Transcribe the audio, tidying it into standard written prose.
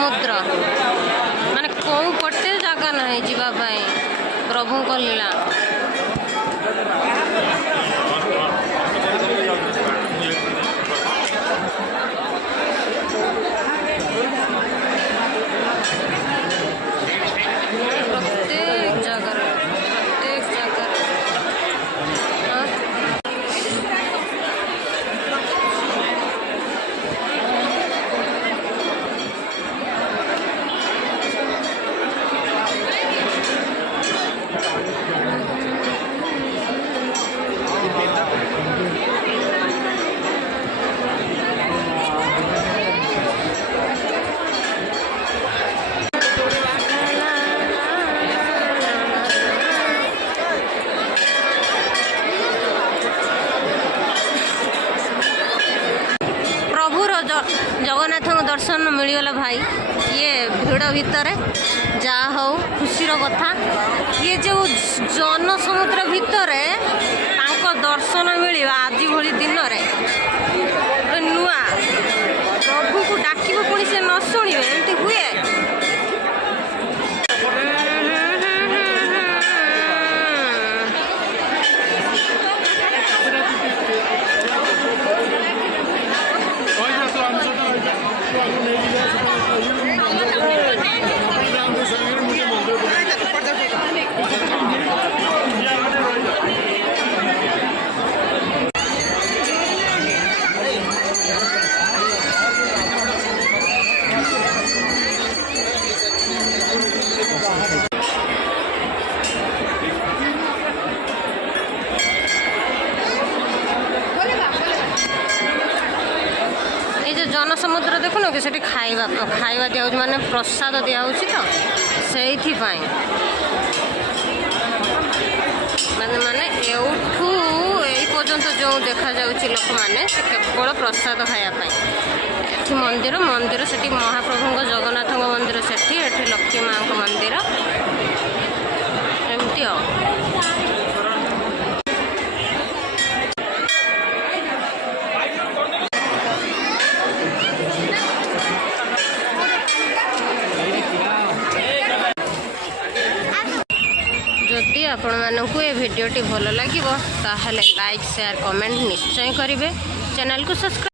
समुद्र माने कौन पटे जगह ना जावाई प्रभु को लीला जगन्नाथ दर्शन मिलगला भाई ये भिड़ भितर जा हो खुशीर कथा ये जो जन समुद्र भितर दर्शन मिल आज भली दिन नुआ प्रभु को डाक पुणी से न शुणे एमती हुए जन समुद्र देखुन कि से खाइबा दिया माने प्रसाद दिया तो से माने एठू यही पर्यंत जो देखा जाउछि लोक माने केवल प्रसाद खायापाई मंदिर मंदिर से महाप्रभु जगन्नाथ मंदिर से लक्ष्मी माँ मंदिर एमती जदि आपण मानकु ये वीडियोटी भल लगिबो ताहले लाइक शेयर कमेंट निश्चय करिवे चैनल को सब्सक्राइब